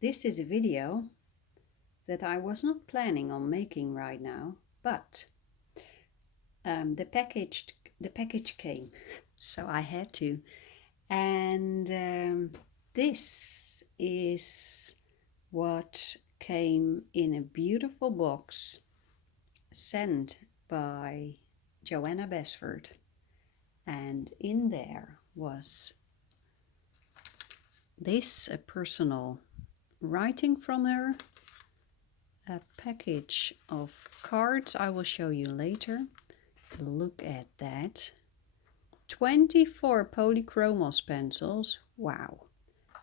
This is a video that I was not planning on making right now, but the package came, so I had to. And this is what came in a beautiful box sent by Johanna Basford, and in there was this, a personal writing from her, a package of cards I will show you later. Look at that. 24 Polychromos pencils, wow.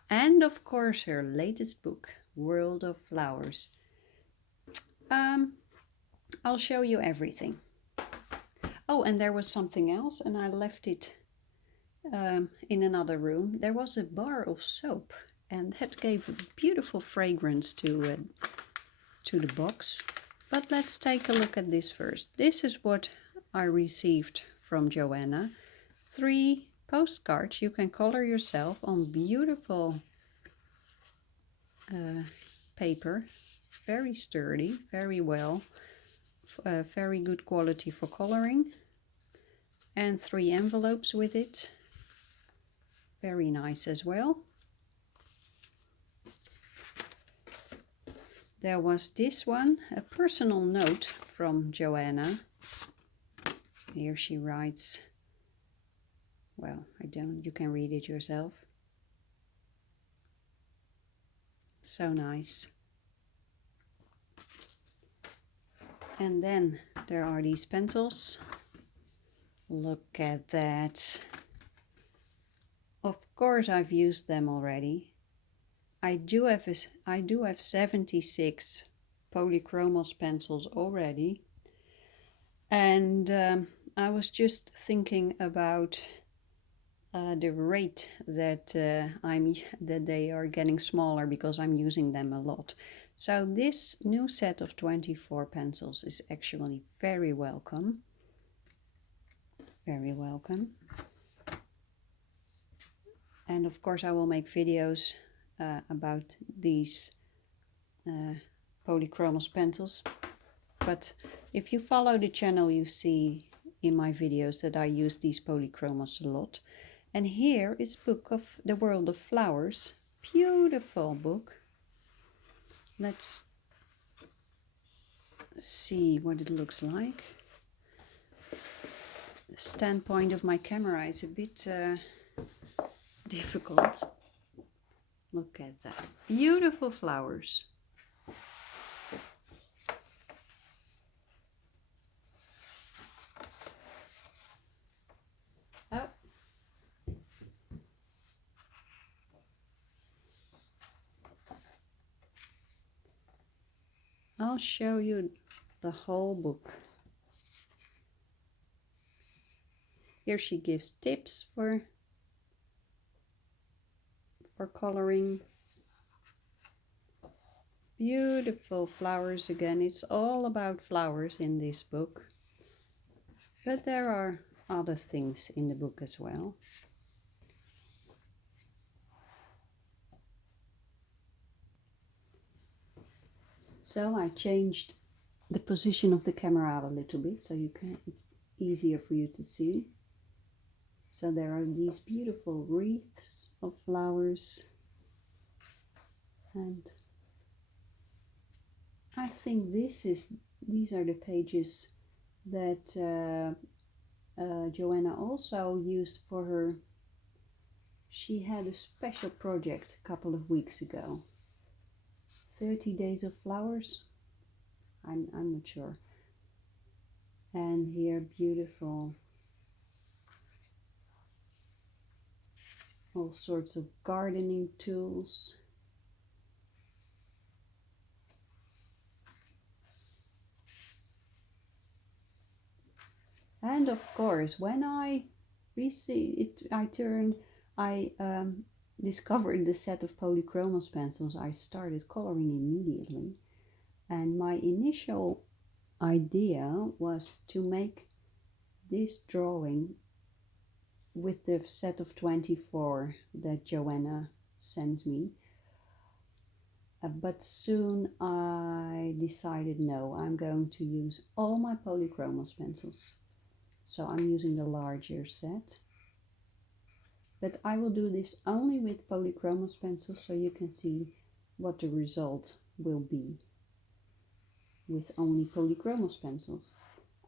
And of course her latest book, World of Flowers. I'll show you everything. Oh, and there was something else, and I left it in another room. There was a bar of soap, and that gave a beautiful fragrance to the box. But let's take a look at this first. This is what I received from Johanna. 3 postcards you can color yourself on beautiful paper. Very sturdy, very well, very good quality for coloring. And 3 envelopes with it. Very nice as well. There was this one, a personal note from Johanna. Here she writes, well, you can read it yourself. So nice. And then there are these pencils. Look at that. Of course I've used them already. I do have 76 Polychromos pencils already. And I was just thinking about the rate that they are getting smaller because I'm using them a lot. So this new set of 24 pencils is actually very welcome. Very welcome. And of course I will make videos about these Polychromos pencils. But if you follow the channel, you see in my videos that I use these Polychromos a lot. And here is book of the World of Flowers. Beautiful book. Let's see what it looks like. The standpoint of my camera is a bit difficult. Look at that. Beautiful flowers. Oh. I'll show you the whole book. Here she gives tips for coloring. Beautiful flowers again. It's all about flowers in this book. But there are other things in the book as well. So I changed the position of the camera a little bit so it's easier for you to see. So there are these beautiful wreaths of flowers, and I think these are the pages that Johanna also used for her. She had a special project a couple of weeks ago. 30 Days of Flowers? I'm not sure. And here beautiful, all sorts of gardening tools. And of course, when I received it, I discovered the set of Polychromos pencils. I started coloring immediately. And my initial idea was to make this drawing with the set of 24 that Johanna sent me. But soon I decided no, I'm going to use all my Polychromos pencils. So I'm using the larger set. But I will do this only with Polychromos pencils so you can see what the result will be with only Polychromos pencils.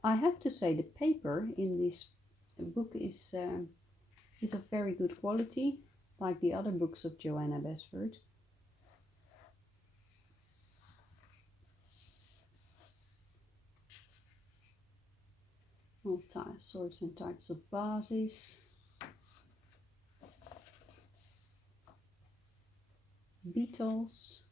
I have to say the paper in this book is of very good quality, like the other books of Johanna Basford. All sorts and types of vases, beetles,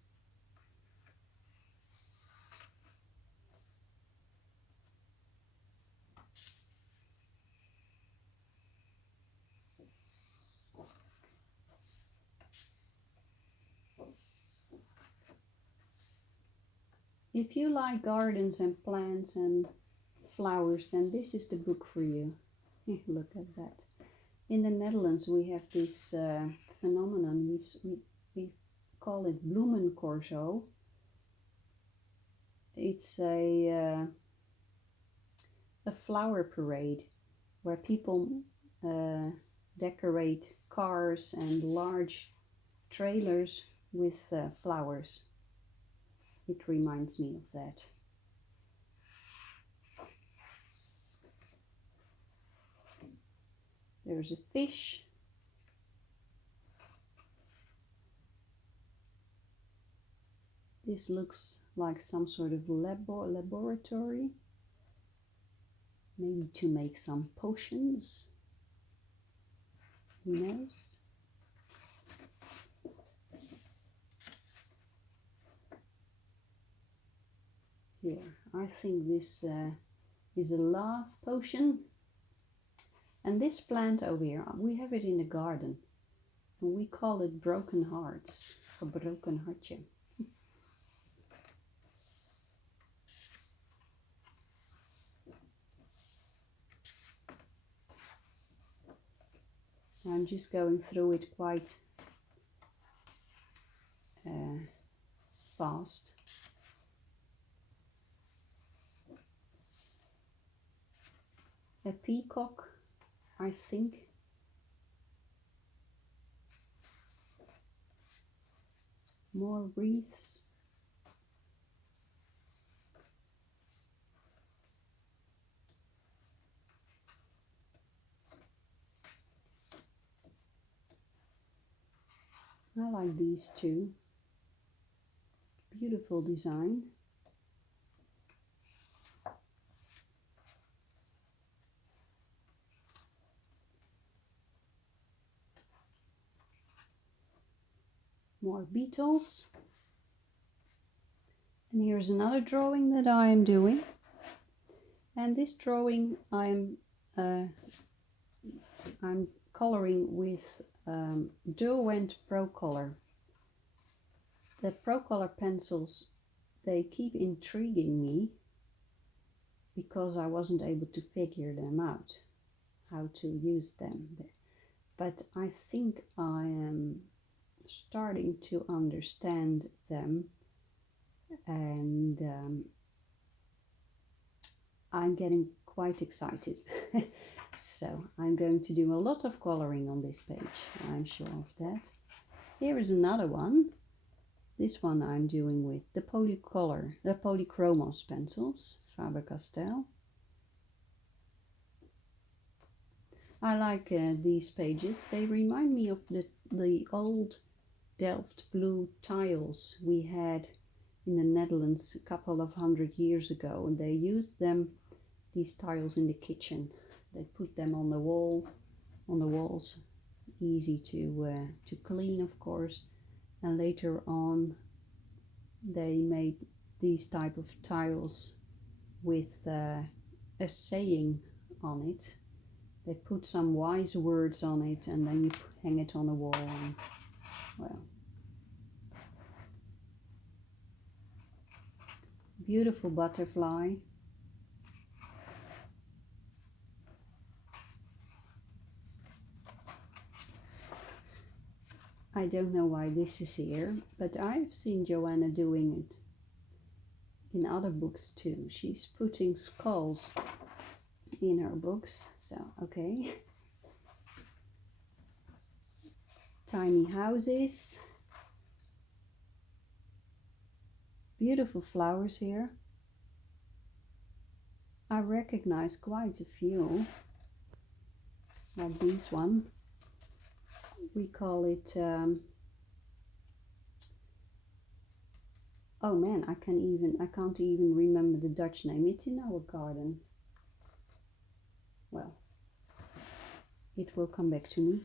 if you like gardens and plants and flowers, then this is the book for you. Look at that. In the Netherlands we have this phenomenon, we call it bloemencorso. It's a flower parade where people decorate cars and large trailers with flowers. It reminds me of that. There's a fish. This looks like some sort of laboratory, maybe to make some potions. Who knows? Here, I think this is a love potion. And this plant over here, we have it in the garden. And we call it broken hearts, gebroken hartje. I'm just going through it quite fast. A peacock, I think. More wreaths. I like these two. Beautiful design. More beetles. And here's another drawing that I am doing. And this drawing I'm coloring with Derwent Procolour. The Procolor pencils, they keep intriguing me because I wasn't able to figure them out, how to use them. But I think I am starting to understand them, and I'm getting quite excited. So I'm going to do a lot of coloring on this page, I'm sure of that. Here is another one. This one I'm doing with the Polychromos pencils, Faber Castell. I like these pages. They remind me of the old Delft blue tiles we had in the Netherlands a couple of 100 years ago, and they used these tiles in the kitchen. They put them on the walls, easy to clean, of course. And later on, they made these type of tiles with a saying on it. They put some wise words on it, and then you hang it on a wall. And, well, beautiful butterfly. I don't know why this is here, but I've seen Johanna doing it in other books too. She's putting skulls in her books, so okay. Tiny houses. Beautiful flowers here. I recognize quite a few, like this one. We call it, oh man, I can't even remember the Dutch name. It's in our garden. Well, it will come back to me.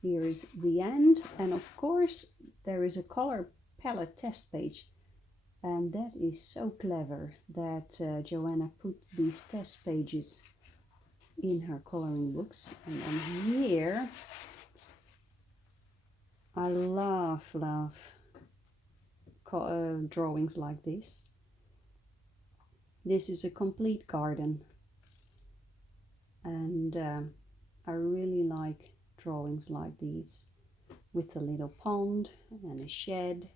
Here is the end, and of course there is a color palette test page, and that is so clever that Johanna put these test pages in her coloring books. And then here, I love drawings like this. This is a complete garden, and I really like drawings like these, with a little pond and a shed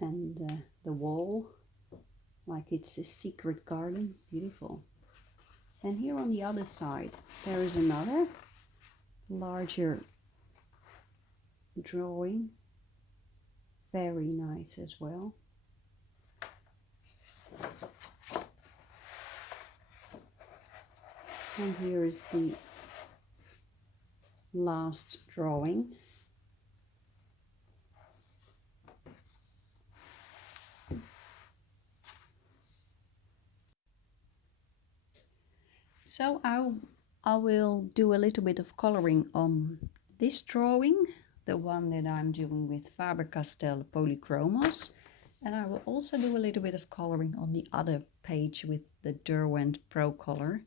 and the wall, like it's a secret garden. Beautiful. And here on the other side there is another larger drawing, very nice as well. And here is the last drawing. So I will do a little bit of coloring on this drawing, the one that I'm doing with Faber Castell Polychromos, and I will also do a little bit of coloring on the other page with the Derwent Procolour.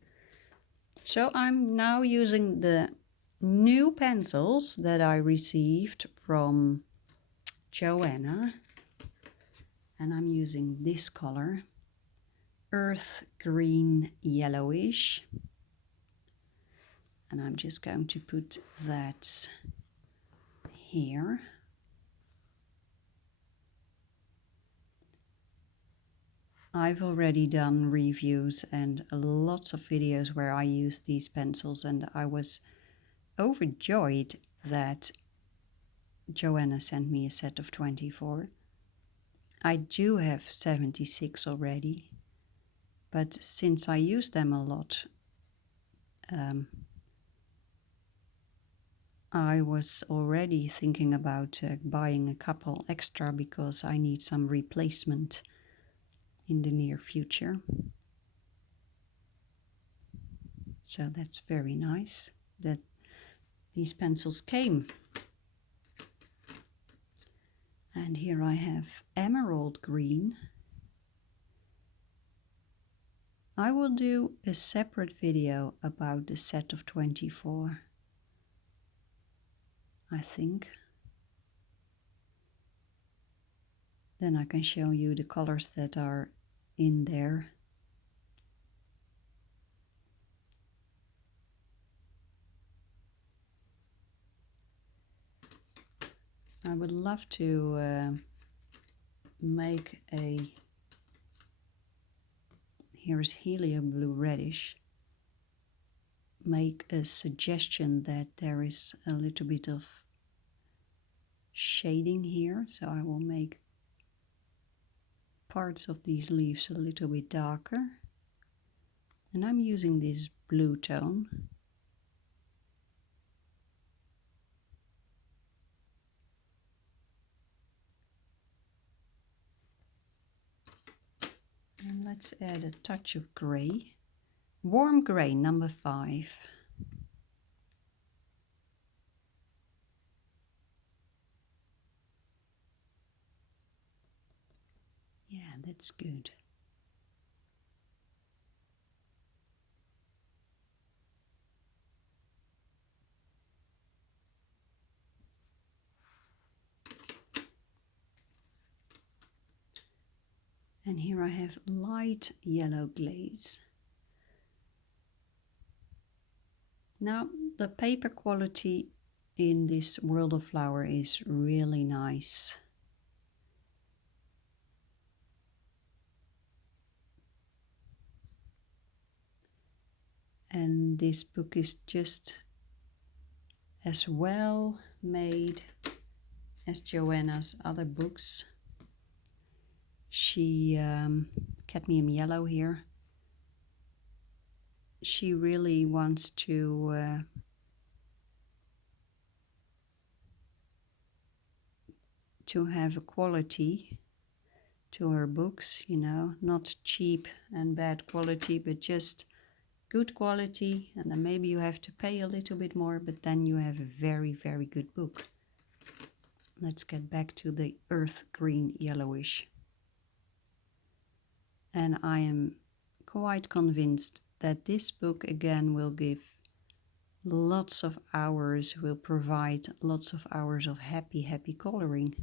So I'm now using the new pencils that I received from Johanna, and I'm using this color, earth green yellowish, and I'm just going to put that here. I've already done reviews and lots of videos where I use these pencils, and I was overjoyed that Johanna sent me a set of 24. I do have 76 already, but since I use them a lot, I was already thinking about buying a couple extra because I need some replacement in the near future. So that's very nice that these pencils came. And here I have emerald green. I will do a separate video about the set of 24, I think. Then I can show you the colors that are in there. I would love to make a, here's helium blue reddish, make a suggestion that there is a little bit of shading here, so I will make parts of these leaves a little bit darker, and I'm using this blue tone. And let's add a touch of grey, warm grey, number 5. Yeah, that's good. And here I have light yellow glaze. Now, the paper quality in this World of Flower is really nice. And this book is just as well made as Johanna's other books. She, Cadmium Yellow here, she really wants to have a quality to her books, you know, not cheap and bad quality, but just good quality. And then maybe you have to pay a little bit more, but then you have a very, very good book. Let's get back to the earth green yellowish. And I am quite convinced that this book again will give lots of hours, will provide lots of hours of happy coloring.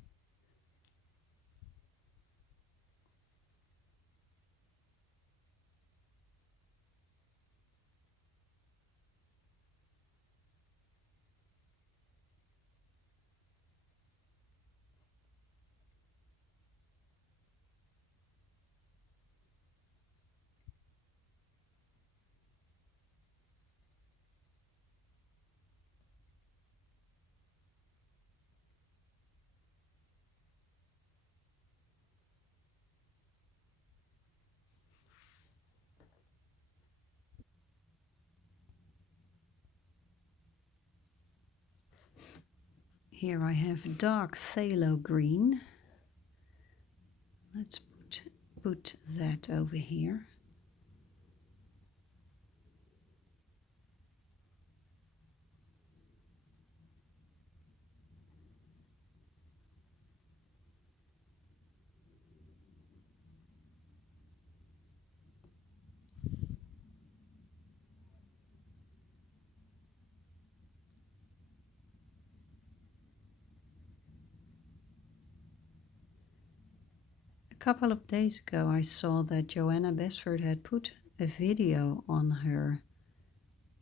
Here I have dark phthalo green. Let's put that over here. A couple of days ago I saw that Johanna Basford had put a video on her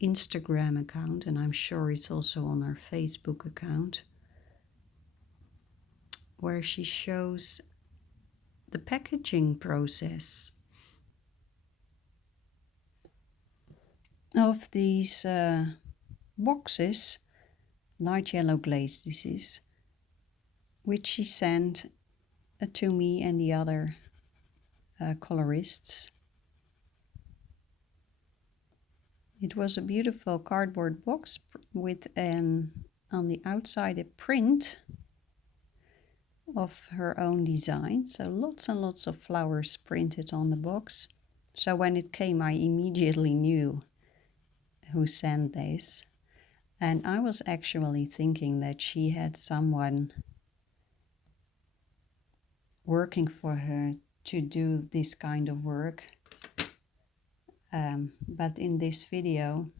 Instagram account, and I'm sure it's also on her Facebook account, where she shows the packaging process of these boxes, light yellow glaze this is, which she sent to me and the other colorists. It was a beautiful cardboard box with on the outside a print of her own design. So lots and lots of flowers printed on the box. So when it came, I immediately knew who sent this. And I was actually thinking that she had someone working for her to do this kind of work. But in this video,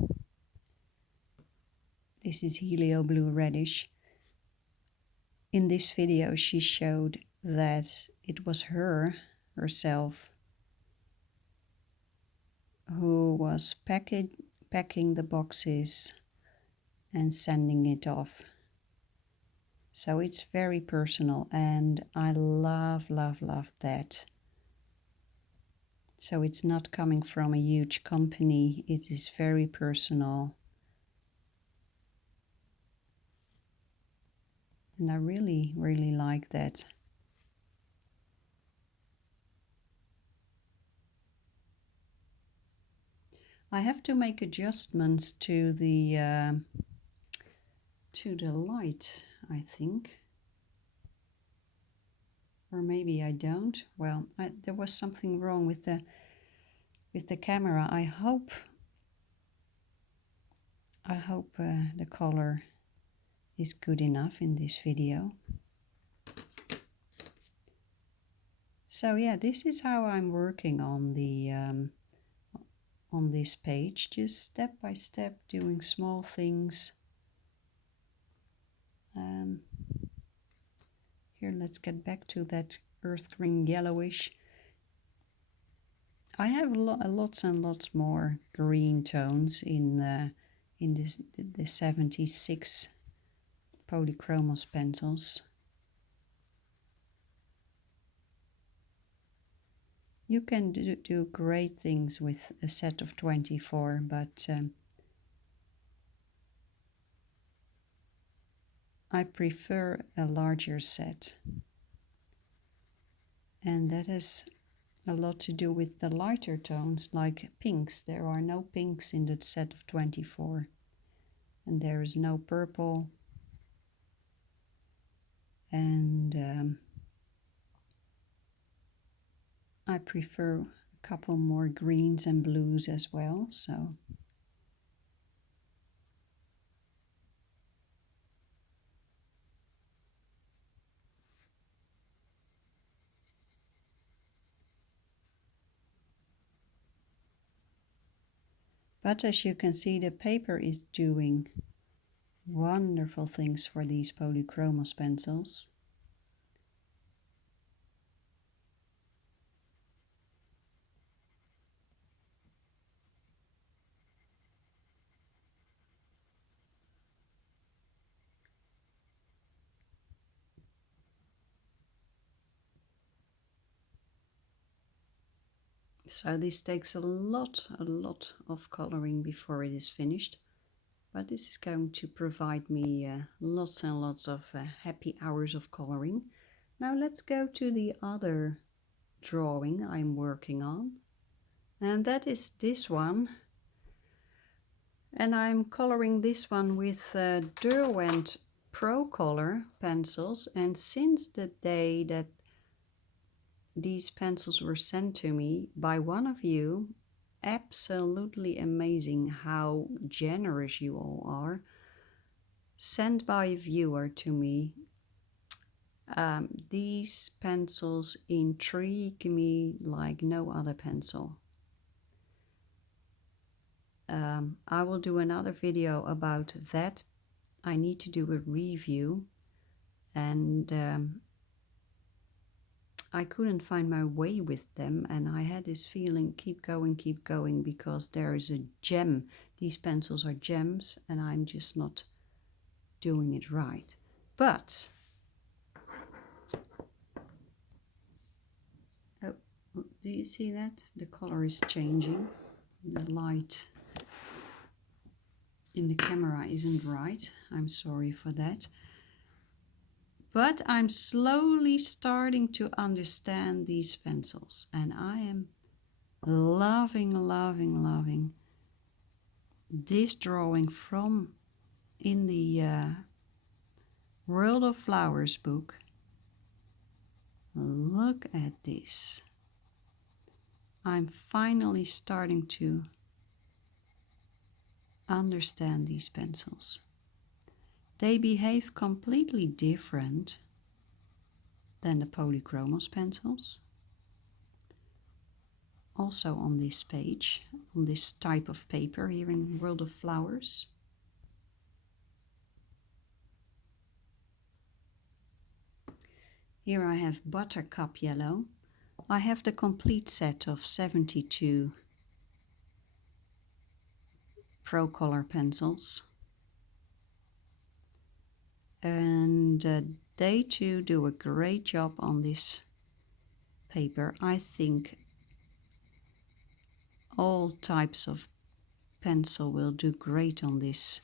this is Helio Blue Reddish. In this video, she showed that it was herself who was packing the boxes and sending it off. So it's very personal, and I love that. So it's not coming from a huge company, it is very personal. And I really like that. I have to make adjustments to the light, I think. Or maybe I don't. Well, there was something wrong with the camera. I hope the color is good enough in this video. So yeah, this is how I'm working on the on this page, just step by step, doing small things. Here, let's get back to that earth green yellowish. I have lots and lots more green tones in in the 76 Polychromos pencils. You can do great things with a set of 24, but I prefer a larger set. And that has a lot to do with the lighter tones, like pinks. There are no pinks in the set of 24. And there is no purple. And I prefer a couple more greens and blues as well, so. But as you can see, the paper is doing wonderful things for these Polychromos pencils. So this takes a lot of coloring before it is finished. But this is going to provide me lots and lots of happy hours of coloring. Now let's go to the other drawing I'm working on. And that is this one. And I'm coloring this one with Derwent Procolour pencils. And since the day that these pencils were sent to me by one of you, absolutely amazing how generous you all are, sent by a viewer to me. These pencils intrigue me like no other pencil. I will do another video about that. I need to do a review, and I couldn't find my way with them, and I had this feeling, keep going, because there is a gem. These pencils are gems, and I'm just not doing it right. But oh, do you see that? The color is changing. The light in the camera isn't right. I'm sorry for that. But I'm slowly starting to understand these pencils, and I am loving this drawing from in the World of Flowers book. Look at this. I'm finally starting to understand these pencils. They behave completely different than the Polychromos pencils. Also on this page, on this type of paper here in World of Flowers. Here I have Buttercup Yellow. I have the complete set of 72 Procolor pencils. And they too do a great job on this paper. I think all types of pencil will do great on this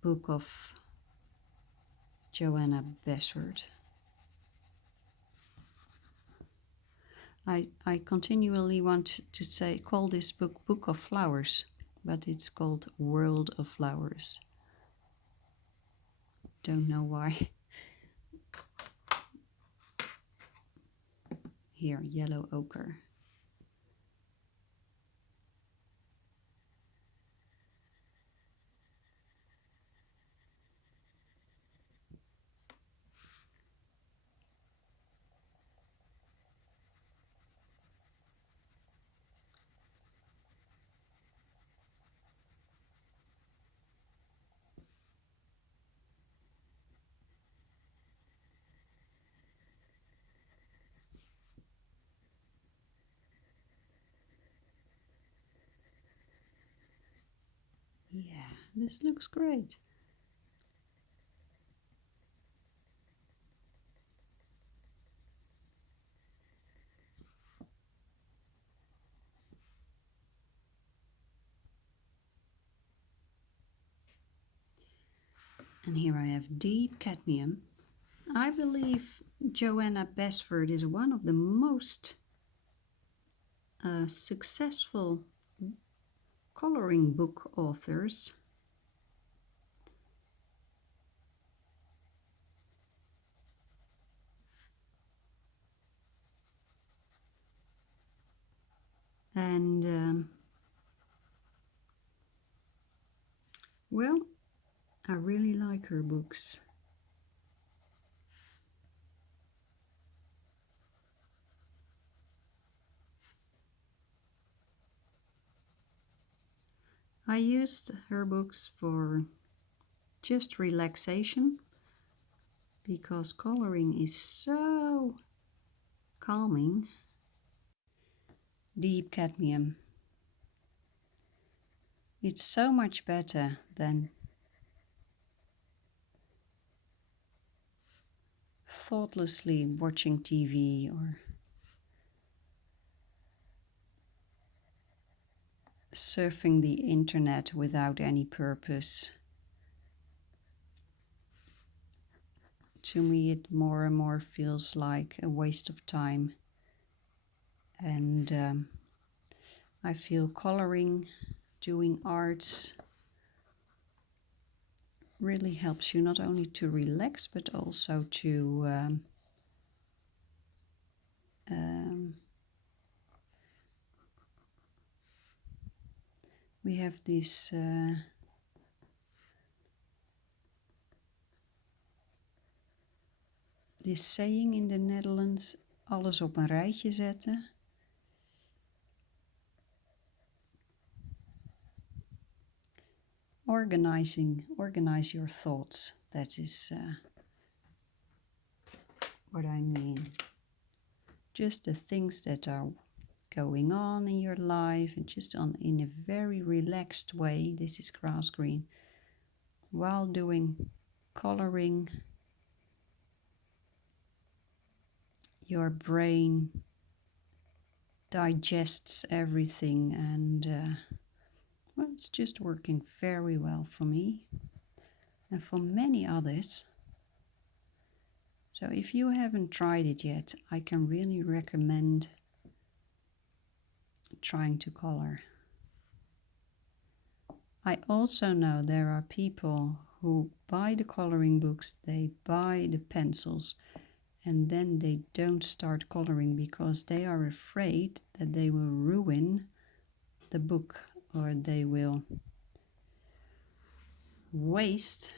book of Johanna Basford. I continually want to call this book Book of Flowers, but it's called World of Flowers. Don't know why. Here, yellow ochre. Yeah, This looks great. And here I have deep cadmium. I believe Johanna Basford is one of the most successful coloring book authors. And well, I really like her books. I used her books for just relaxation because coloring is so calming. Deep cadmium. It's so much better than thoughtlessly watching TV or surfing the internet without any purpose. To me, it more and more feels like a waste of time. And I feel coloring, doing arts, really helps you not only to relax, but also to we have this this saying in the Netherlands, alles op een rijtje zetten. Organize your thoughts. That is what I mean. Just the things that are going on in your life, and just in a very relaxed way. This is grass green. While doing coloring, your brain digests everything, and well, it's just working very well for me and for many others. So if you haven't tried it yet, I can really recommend trying to color. I also know there are people who buy the coloring books, they buy the pencils, and then they don't start coloring because they are afraid that they will ruin the book or they will waste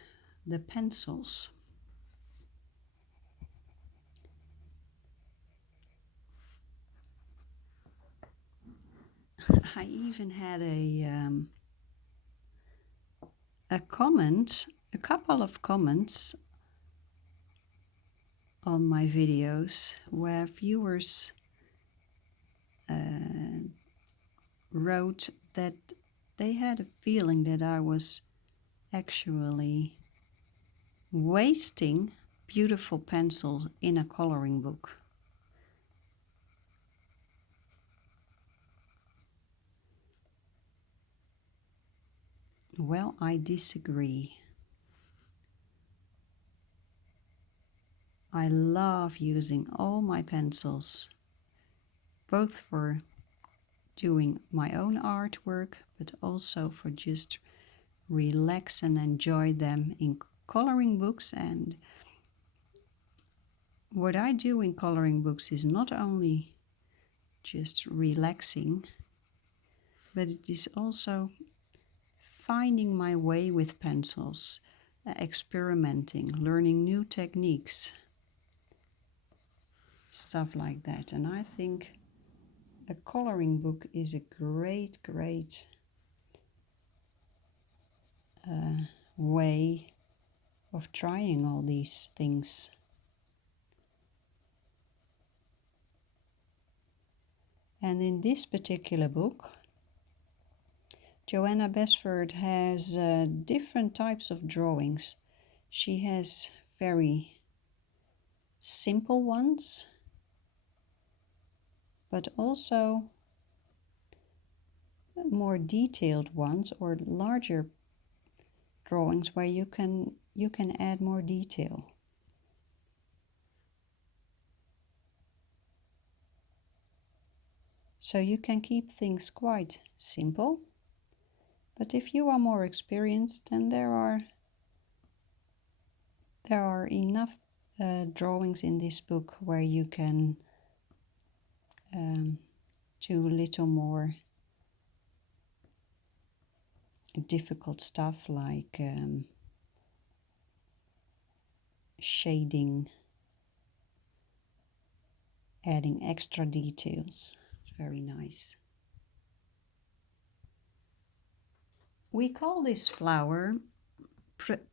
the pencils. I even had a couple of comments on my videos where viewers wrote that they had a feeling that I was actually wasting beautiful pencils in a coloring book. Well, I disagree. I love using all my pencils, both for doing my own artwork, but also for just relax and enjoy them in coloring books. And what I do in coloring books is not only just relaxing, but it is also finding my way with pencils, experimenting, learning new techniques, stuff like that. And I think a coloring book is a great way of trying all these things. And in this particular book, Johanna Basford has different types of drawings. She has very simple ones, but also more detailed ones or larger drawings where you can add more detail. So you can keep things quite simple, but if you are more experienced, then there are enough drawings in this book where you can do a little more difficult stuff like shading, adding extra details. It's very nice. We call this flower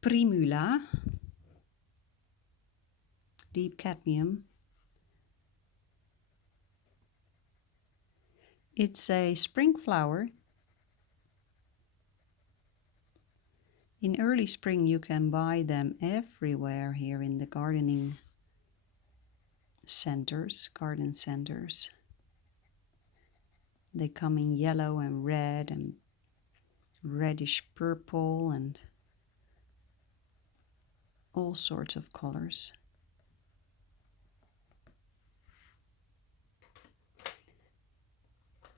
Primula, deep cadmium. It's a spring flower. In early spring you can buy them everywhere here in the garden centers. They come in yellow and red and reddish purple and all sorts of colors.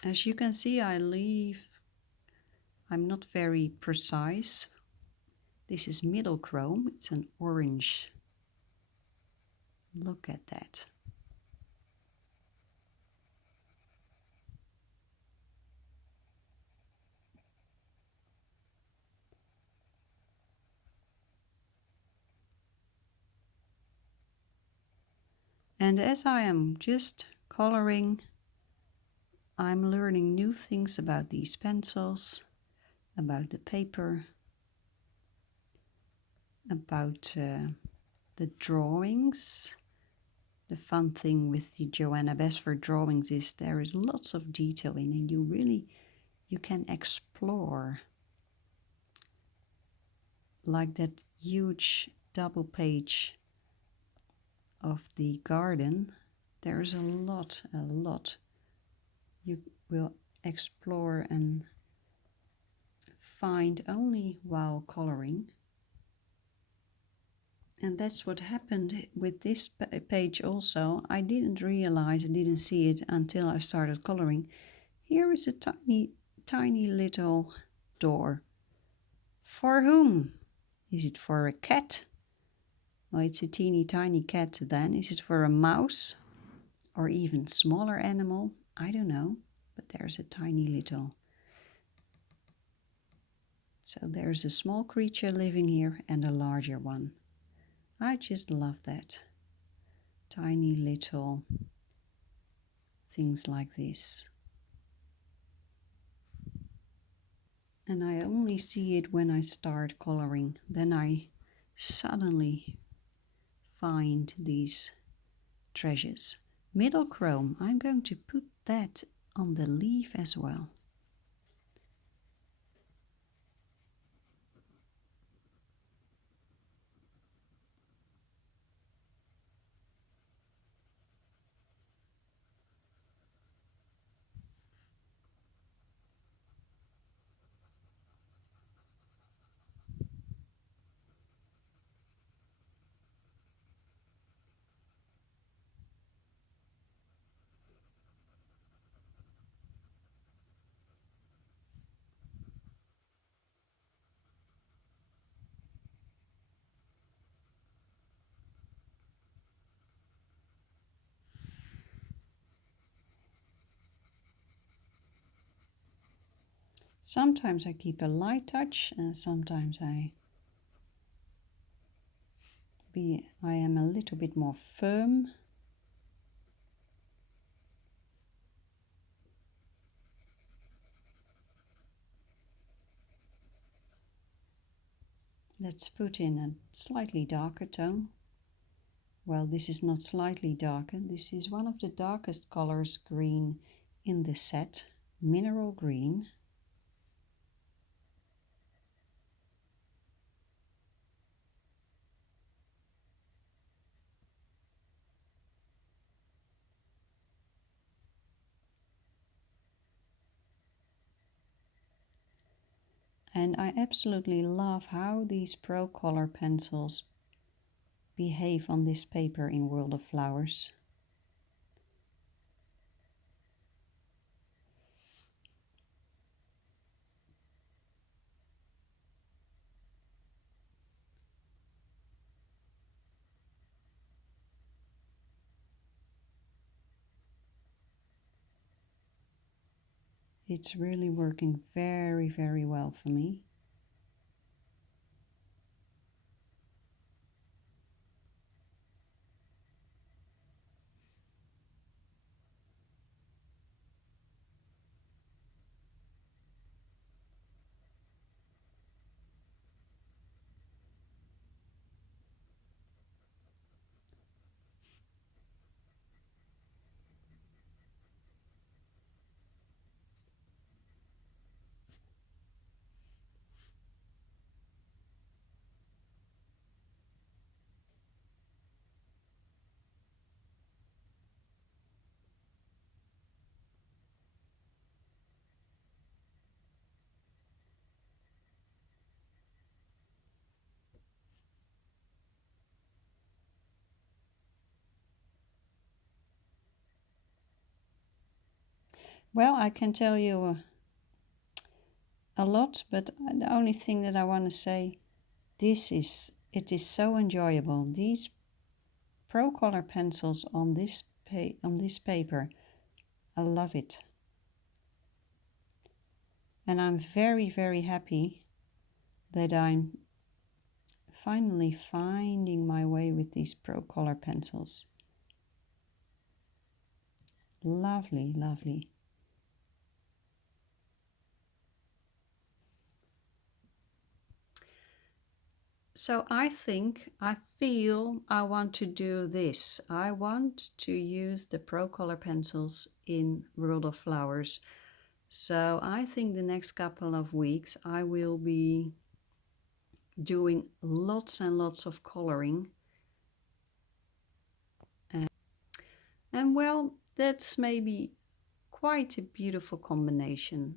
As you can see, I'm not very precise. This is middle chrome, it's an orange. Look at that. And as I am just coloring, I'm learning new things about these pencils, about the paper, about the drawings. The fun thing with the Johanna Basford drawings is there is lots of detail in it. You can explore. Like that huge double page of the garden, there's a lot. You will explore and find only while coloring. And that's what happened with this page also. I didn't see it until I started coloring. Here is a tiny little door. For whom? Is it for a cat? Well, it's a teeny tiny cat then. Is it for a mouse? Or even smaller animal? I don't know. But there's a tiny little. So there's a small creature living here and a larger one. I just love that. Tiny little things like this. And I only see it when I start coloring. Then I suddenly find these treasures. Middle chrome, I'm going to put that on the leaf as well. Sometimes I keep a light touch and sometimes I am a little bit more firm. Let's put in a slightly darker tone. Well, this is not slightly darker. This is one of the darkest colors green in the set, mineral green. And I absolutely love how these Procolor pencils behave on this paper in World of Flowers. It's really working very, very well for me. Well, I can tell you a lot, but the only thing that I want to say, it is so enjoyable. These Procolor pencils on this paper, I love it. And I'm very, very happy that I'm finally finding my way with these Procolor pencils. Lovely, lovely. So I feel I want to do this. I want to use the Procolor pencils in World of Flowers. So I think the next couple of weeks I will be doing lots and lots of coloring. And well, that's maybe quite a beautiful combination.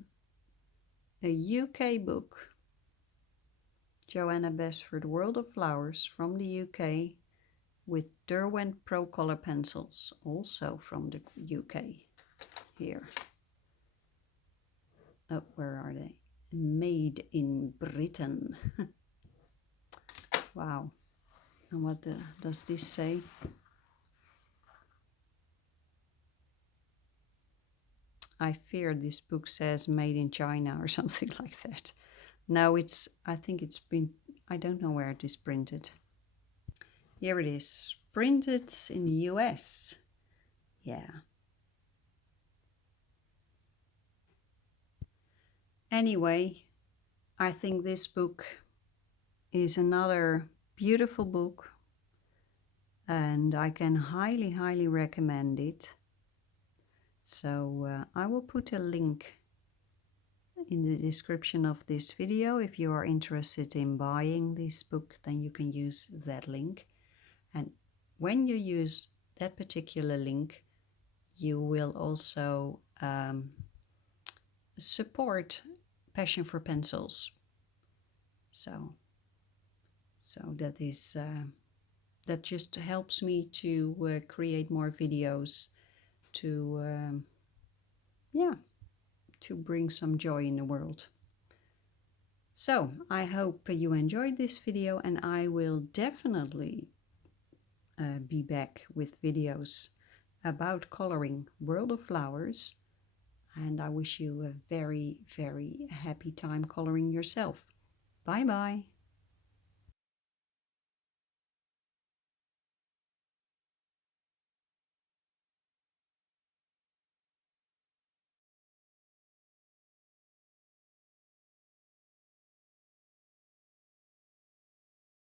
A UK book, Johanna Basford, World of Flowers from the UK, with Derwent Procolour pencils, also from the UK. Here. Oh, where are they? Made in Britain. Wow. And what does this say? I fear this book says made in China or something like that. No, I think it's been, I don't know where it is printed. Here it is, printed in the US. Yeah. Anyway, I think this book is another beautiful book and I can highly, highly recommend it. So I will put a link in the description of this video. If you are interested in buying this book, then you can use that link. And when you use that particular link, you will also support Passion for Pencils. So that is that just helps me to create more videos, to to bring some joy in the world. So I hope you enjoyed this video, and I will definitely be back with videos about coloring World of Flowers, and I wish you a very, very happy time coloring yourself. Bye bye.